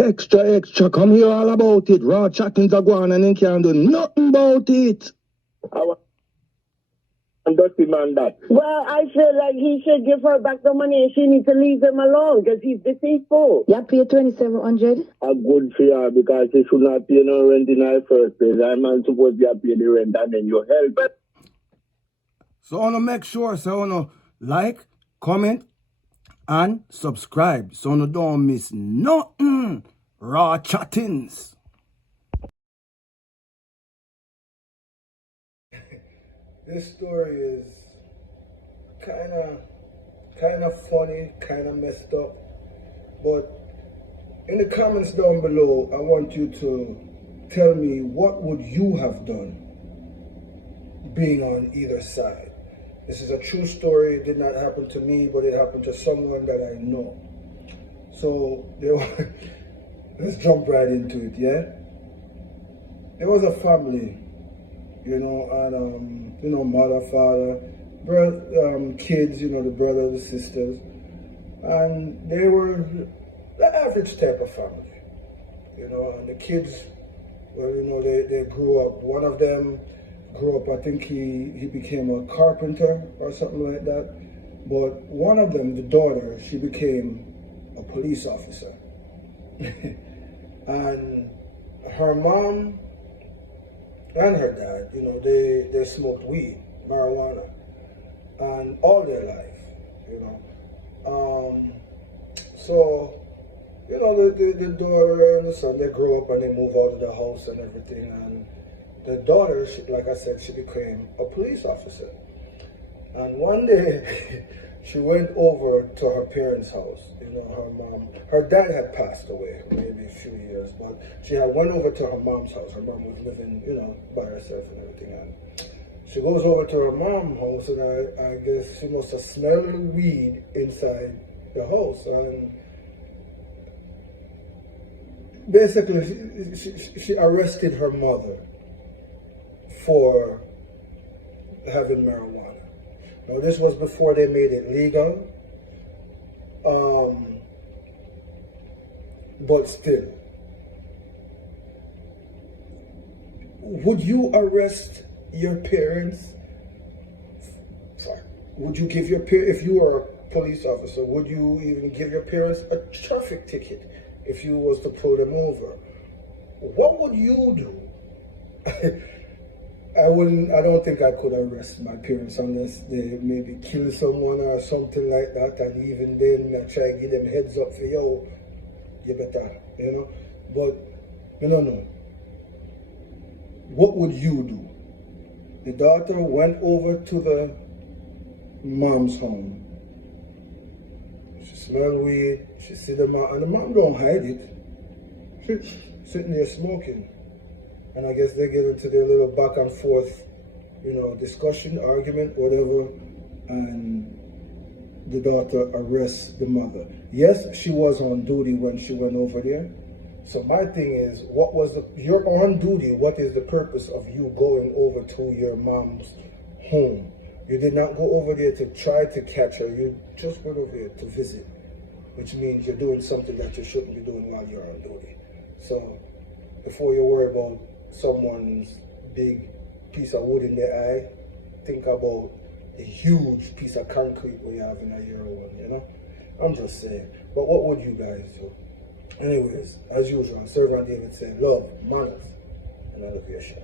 Extra, extra, come here all about it. Raw chattings are going and he can't do nothing about it. I want dirty man that. Well, I feel like he should give her back the money and she needs to leave him alone because he's deceitful. You pay 2,700. A good for her because she should not pay no rent in her first place. I'm not supposed to pay the rent and then you help. So I want to make sure, so I want to like, comment, and subscribe so you don't miss nothing. Raw chattings. This story is kind of funny, kind of messed up, but in the comments down below, I want you to tell me what would you have done being on either side. This is a true story. It did not happen to me, but it happened to someone that I know. So let's jump right into it, yeah? There was a family, and mother, father, brother, kids, the brothers, the sisters, and they were the average type of family, and the kids, well, they grew up. One of them grew up, I think he became a carpenter or something like that, but one of them, the daughter, she became a police officer. And her mom and her dad, they smoked weed, marijuana, and all their life, So, the daughter and the son, they grow up and they move out of the house and everything. And the daughter, like I said, she became a police officer. And one day, she went over to her parents' house. Her dad had passed away maybe a few years, but she had went over to her mom's house. Her mom was living, by herself and everything. And she goes over to her mom's house, and I guess she must have smelled weed inside the house. And basically, she arrested her mother for having marijuana. Now, this was before they made it legal, but still. Would you arrest your parents? Would you give your parents, if you were a police officer, would you even give your parents a traffic ticket if you was to pull them over? What would you do? I don't think I could arrest my parents unless they maybe kill someone or something like that, and even then I try to give them heads up for, yo, you better, but no. What would you do? The daughter went over to the mom's home. She smelled weed, she see the mom, and the mom don't hide it. She's sitting there smoking. And I guess they get into their little back and forth, discussion, argument, whatever, and the daughter arrests the mother. Yes, she was on duty when she went over there. So my thing is, you're on duty, what is the purpose of you going over to your mom's home? You did not go over there to try to catch her, you just went over there to visit, which means you're doing something that you shouldn't be doing while you're on duty. So before you worry about someone's big piece of wood in their eye, think about a huge piece of concrete we have in your one, I'm just saying. But what would you guys do? Anyways, as usual, Servant David said, love, manners, and elevation.